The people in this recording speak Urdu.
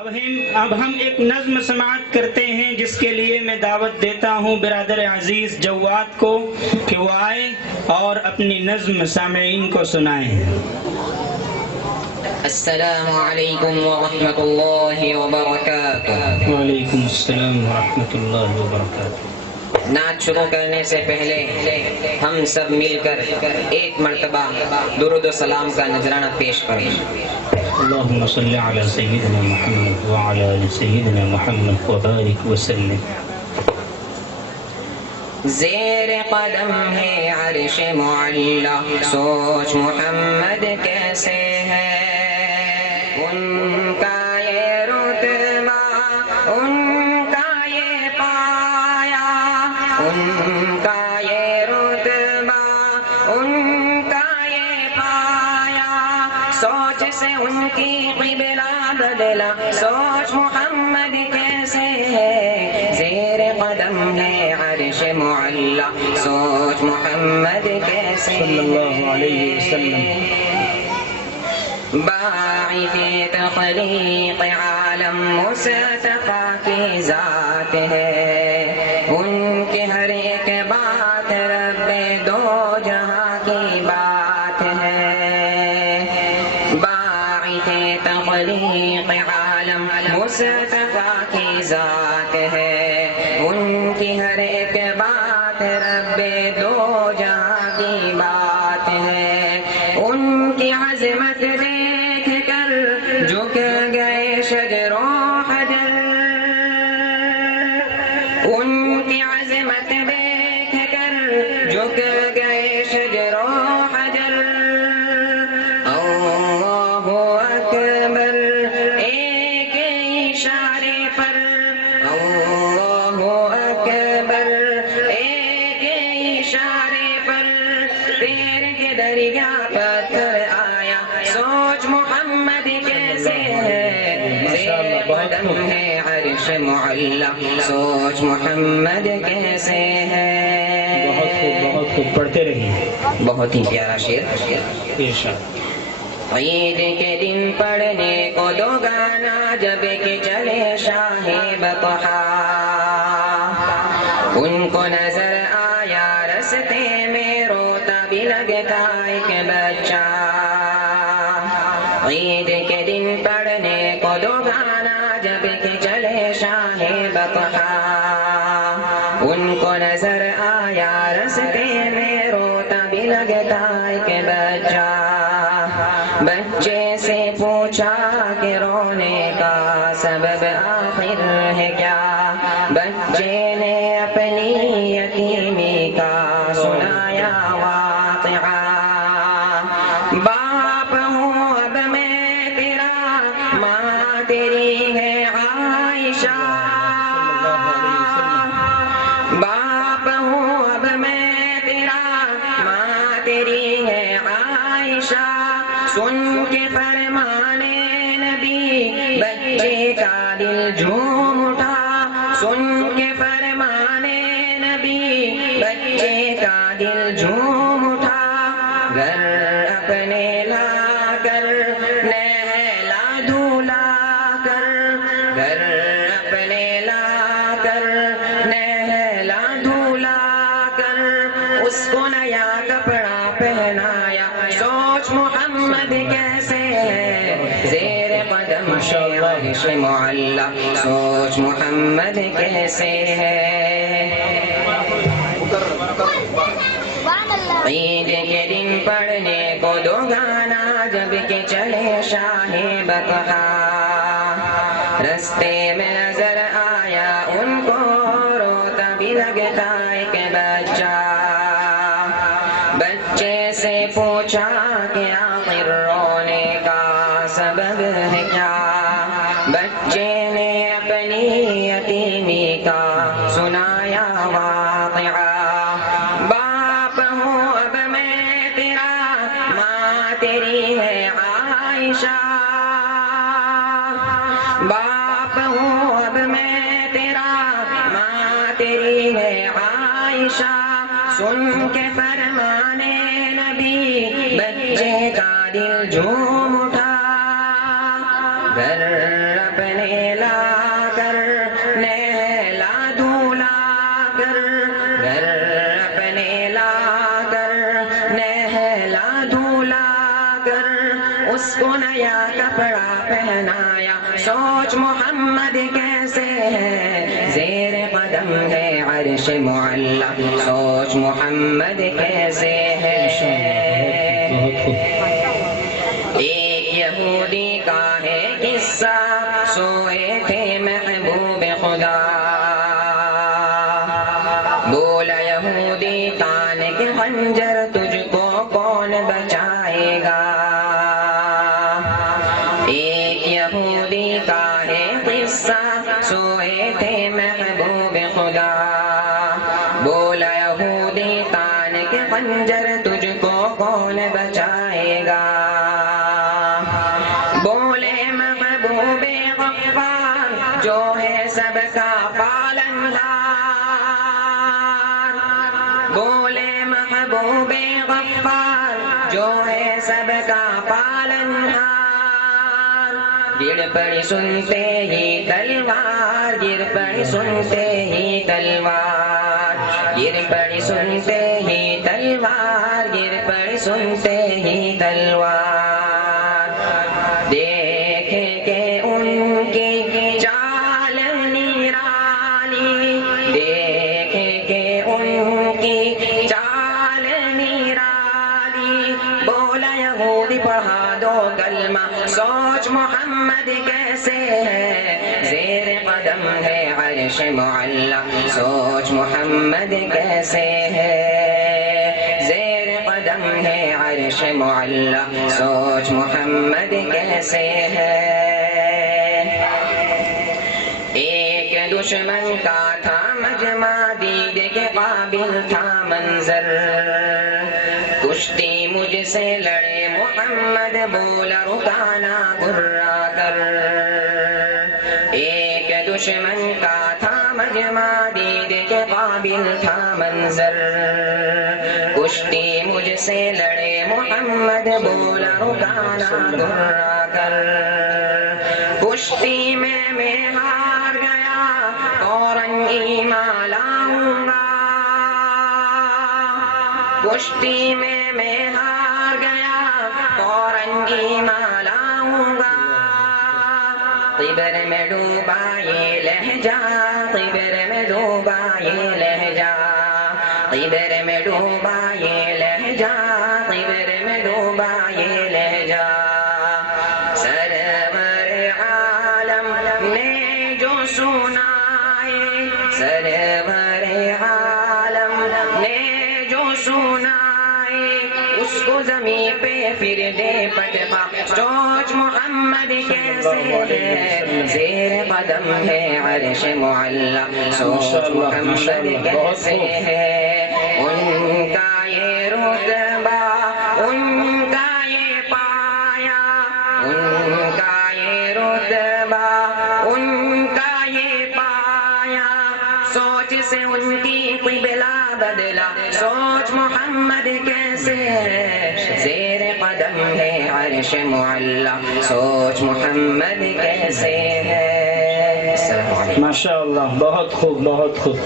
اب ہم ایک نظم سماعت کرتے ہیں جس کے لیے میں دعوت دیتا ہوں برادر عزیز جواد کو کہ وہ آئے اور اپنی نظم سامعین کو سنائیں۔ السلام علیکم ورحمۃ اللہ وبرکاتہ۔ وعلیکم السلام ورحمۃ اللہ وبرکاتہ۔ نعت شروع کرنے سے پہلے ہم سب مل کر ایک مرتبہ درود و سلام کا نذرانہ پیش کریں۔ اللهم صل على سيدنا محمد وعلى آل سيدنا محمد وبارك وسلم۔ زیر قدم ہے عرش معلا، سوچ محمد کیسے ہے، ان کا یہ رتبہ، ان کا یہ پایا، ان کا یہ رتبہ، ان کا یہ پایا، سوچ سے ان کی قبلہ بدلا، سوچ محمد کیسے ہے، زیر قدم ہے عرش معلا، سوچ محمد کیسے صلی اللہ علیہ وسلم۔ باعث تخلیق عالم مصطفیٰ کی ذات ہے، ان کی ہر ایک بات رب دو جہاں کی بات ہے، باعث تخلیق عالم مصطفیٰ کی ذات ہے، ان کی ہر ایک بات رب دو جہاں کی بات ہے، ان کی عظمت دیکھ کر جھک گئے شجر و حجر، ان کی عظمت دیکھ کر جھک گئے شجر و حجر، اللہ اکبر ایک اشارے پر، اللہ اکبر ایک اشارے پر، پیر کے دریا پتھر آیا، سوچ محمد کیسے ہے، زیر قدم ہے عرش معلا، سوچ محمد کیسے ہے۔ بہت خوب، بہت خوب، پڑھتے رہیے۔ بہت ہی پیارا شعر۔ ارشاد۔ عید کے دن پڑھنے کو دو گانا جب کہ چلے شاہ بطحا، ان کو نظر آیا رستے میں روتا بھی لگتا ایک بچہ، عید کے دن پڑھنے کو دو گانا جب کہ چلے شاہ بطحا، ان کو نظر آیا رستے میں روتا بھی لگتا ایک بچہ، بچے سے پوچھا کہ رونے کا سبب آخر ہے کیا، بچے نے اپنی یتیمی کا سنایا واقعہ، باپ ہوں اب میں تیرا، ماں تیری ہے عائشہ، باپ ہوں اب میں تیرا، ماں تیری ہے عائشہ، سن کے فرمانے نبی بچے کا دل جھوم اٹھا، سن کے فرمانے نبی بچے کا دل جھوم اٹھا، گھر اپنے لا کر نہلا دھلا کر، گھر اپنے لا کر نہلا دھلا کر، اس کو نیا کپڑا پہنایا، سوچ محمد کیسے ہے، زیر قدم ہے عرش معلا، سوچ محمد کیسے ہے۔ عید کے دن پڑھنے کو دو گانا جب کہ چلے شاہ بطحا، رستے میں نظر آیا ان کو روتا بھی لگتا ایک بچہ، بچے سے پوچھا کہ آخر رونے کا سبب ہے کیا، بچے نے اپنی یتیمی کا سنایا واقعہ، باپ ہوں اب میں تیرا، ماں تیری ہے عائشہ، باپ ہوں اب میں تیرا، ماں تیری ہے عائشہ، سن کے فرمانے نبی بچے کا دل جھوم اٹھا، گھر اپنے سوچ محمد کیسے ہے زیر قدم ہے عرش معلا سوچ محمد کیسے ہے ایک یہودی کا ہے قصہ سوئے تھے محبوب خدا بولا یہودی کان کے خنجر تجھ کو کون بچائے گا ایک یہودی کا ہے قصہ سوئے تھے محبوب خدا بولا یہودی کان کے خنجر تجھ کو کون بچائے گا بولے محبوب غفار جو ہے سب کا پالنہار بولے محبوب غفار جو ہے سب کا پالنہار گر پڑی سنتے ہی تلوار گر پڑی سنتے ہی تلوار گر پڑی سنتے ہی تلوار گر پڑی سنتے ہی تلوار دیکھے کہ ان کی چال نرالی دیکھے کہ ان کی چال نرالی بولا یہودی پڑھا دو کلمہ سوچ محمد کیسے ہے زیر قدم ہے عرش معلا سوچ محمد کیسے ہے زیر قدم ہے عرش معلا سوچ محمد کیسے ہے ایک دشمن کا تھا مجمع دید کے قابل تھا منظر کشتی مجھ سے لڑے محمد بولا رکانا قرا کر ایک دشمن کا تھا مجمع دید کے قابل تھا منظر کشتی مجھ سے لڑے محمد بولا رکانا قرا کر کشتی میں ہار گیا فوراً ایمان لاؤں گا کشتی میں ہار گیا فوراً ایمان لاؤں گا قبر میں ڈوبا یہ لہجہ قبر میں ڈوبا یہ لہجہ قبر میں ڈوبا یہ لہجہ قبر میں ڈوبا یہ لہجہ سرور عالم نے جو سنائے سرور عالم نے جو سنائے اس کو زمین پہ پھر دے پٹخا سوچ محمد کیسے ہے زیر قدم ہے عرش معلا سوچ محمد کیسے ہے ان کا یہ رتبہ ان کا یہ پایا ان کا یہ رتبہ ان کا یہ پایا سوچ سے ان کی قبلہ بدلا سوچ محمد کیسے ہے زیر قدم ہے عرش معلا سوچ محمد کیسے ہے ماشاء اللہ بہت خوب بہت خوب